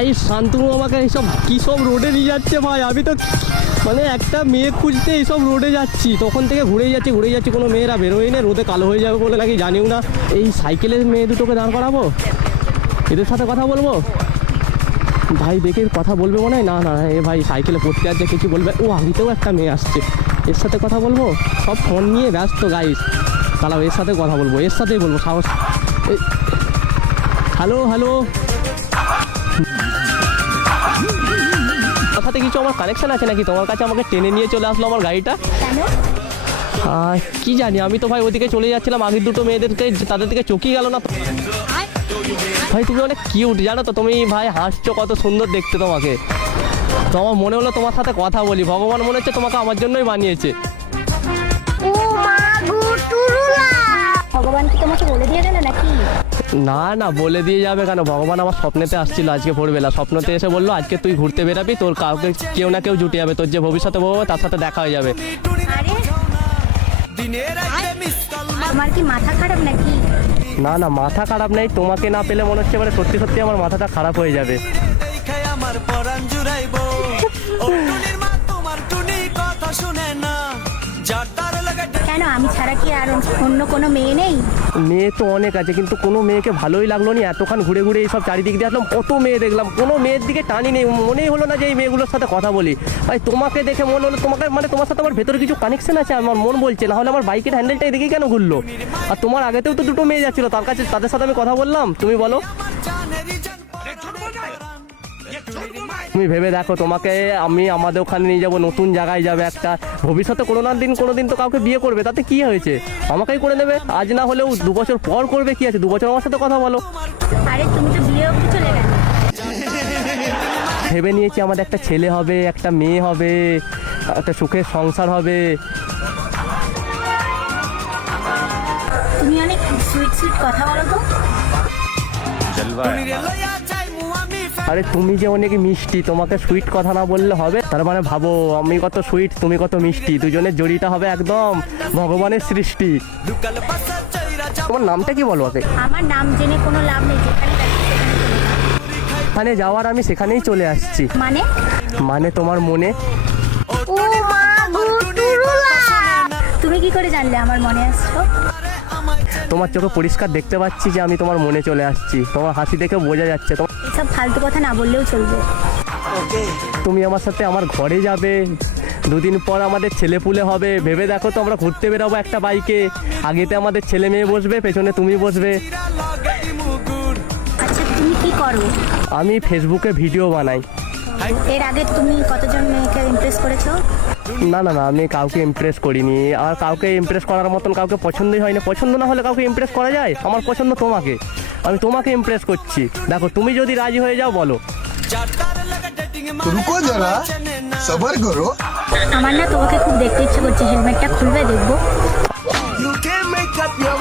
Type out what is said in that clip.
ভাই শান্তনু আমাকে এইসব কী সব রোডে নিয়ে যাচ্ছে ভাই। আমি তো মানে একটা মেয়ে খুঁজতে এইসব রোডে যাচ্ছি, তখন থেকে ঘুরেই যাচ্ছি, কোনো মেয়েরা বেরোয় না, রোদে কালো হয়ে যাবে বলে নাকি জানিও না। এই সাইকেলের মেয়ে দুটোকে দাঁড় করাবো, এদের সাথে কথা বলবো। ভাই দেখে কথা বলবে মনে হয়, না এ ভাই সাইকেলে পড়তে যাচ্ছে, কিছু বলবে। ও আগেতেও একটা মেয়ে আসছে, এর সাথে কথা বলবো। সব ফোন নিয়ে ব্যস্ত গাইস, তাহলে এর সাথে কথা বলবো, এর সাথেই বলবো। সাহস। হ্যালো আমার সাথে কিছু আমার কানেকশন আছে নাকি তোমার কাছে আমাকে টেনে নিয়ে চলে আসলো আমার গাড়িটা? কি জানি, আমি তো ভাই ওদিকে চলে যাচ্ছিলাম, আগের দুটো মেয়েদেরকে তাদের দিকে চকিয়ে গেল না। ভাই তুমি অনেক কিউট জানো তো, তুমি ভাই হাসছো, কত সুন্দর দেখতে তোমাকে। তো আমার মনে হলো তোমার সাথে কথা বলি, ভগবান মনে হচ্ছে তোমাকে আমার জন্যই বানিয়েছে। ভগবান কি তোমাকে বলে দিয়ে গেল নাকি? না বলে দিয়ে যাবে কেন, ভগবান আমার স্বপ্নেতে আসছিল আজকে ভোরবেলা, স্বপ্নতে এসে বললো আজকে তুই ঘুরতে বেরাবি, তোর কাউকে কেউ না কেউ জুটে যাবে, তোর যে ভবিষ্যতে বউ হবে তার সাথে দেখা হয়ে যাবে। তোমার কি মাথা খারাপ নাকি? না মাথা খারাপ নেই, তোমাকে না পেলে মনে হচ্ছে এবারে সত্যি আমার মাথাটা খারাপ হয়ে যাবে। কেন, আমি ছাড়া কি আর অন্য কোনো মেয়ে নেই? মেয়ে তো অনেক আছে, কিন্তু কোনো মেয়েকে ভালোই লাগলো না। এতক্ষণ ঘুরে এইসব চারিদিক দিয়ে আসলাম, কত মেয়ে দেখলাম, কোনো মেয়ের দিকে টানি নেই, মনেই হলো না যে এই মেয়েগুলোর সাথে কথা বলি। ভাই তোমাকে দেখে মনে হলো তোমাকে, মানে তোমার সাথে আমার ভেতরে কিছু কানেকশন আছে, আমার মন বলছে, না হলে আমার বাইকের হ্যান্ডেলটাই দেখে কেন ঘুরলো। আর তোমার আগেতেও তো দুটো মেয়ে যাচ্ছিলো, তাদের সাথে আমি কথা বললাম, তুমি বলো। তুমি ভেবে দেখো, তোমাকে আমি আমাদের ওখানে নিয়ে যাবো, নতুন জায়গায় যাবে একটা, ভবিষ্যতে কোনো দিন তো কাউকে বিয়ে করবে, তাতে কি হয়েছে, আমাকেই করে নেবে, আজ না হলেও 2 বছর পর করবে, কি আছে, 2 বছর আমার সাথে কথা বলো। আরে তুমি তো বিয়ে অবধি চলে গেলে। ভেবে নিয়েছি আমাদের একটা ছেলে হবে, একটা মেয়ে হবে, একটা সুখের সংসার হবে। তুমি অনেক সুইট কথা বলো তো। আরে তুমি যে অনেক মিষ্টি, তোমাকে সুইট কথা না বললে হবে? তার মানে ভাবো আমি কত সুইট, তুমি কত মিষ্টি, দুজনের জড়িটা হবে একদম ভগবানের সৃষ্টি। তোমার নামটা কি বলো আগে? আমার নাম জেনে কোনো লাভ নেই, যেখানে যাওয়ার আমি সেখানেই চলে আসছি। মানে তোমার মনে। তুমি কি করে জানলে আমার মনে আসছো? তোমার চোখে পরিষ্কার দেখতে পাচ্ছি যে আমি তোমার মনে চলে আসছি, তোমার হাসি দেখে বোঝা যাচ্ছে। এসব ফালতু কথা না বললেও চলবে। তুমি আমার সাথে আমার ঘরে যাবে, 2 দিন পর আমাদের ছেলেপুলে হবে, ভেবে দেখো তো, আমরা ঘুরতে বেরোবো একটা বাইকে, আগেতে আমাদের ছেলে মেয়ে বসবে, পেছনে তুমি বসবে। আচ্ছা তুমি কি করো? আমি ফেসবুকে ভিডিও বানাই। এর আগে তুমি কতজন মেয়েকে ইমপ্রেস করেছো? না আমি কাউকে ইমপ্রেস করিনি, আর কাউকে ইমপ্রেস করার মতন কাউকে পছন্দই হয় না। পছন্দ না হলে কাউকে ইমপ্রেস করা যায়? আমার পছন্দ তোমাকে, আমি তোমাকে ইমপ্রেস করছি। দেখো তুমি যদি রাজি হয়ে যাও বলো। রুকো যারা, সবার করো। আমার না তোমাকে খুব দেখতে ইচ্ছে করছে, হেলমেটটা খুলবে দেখবো। You can make up your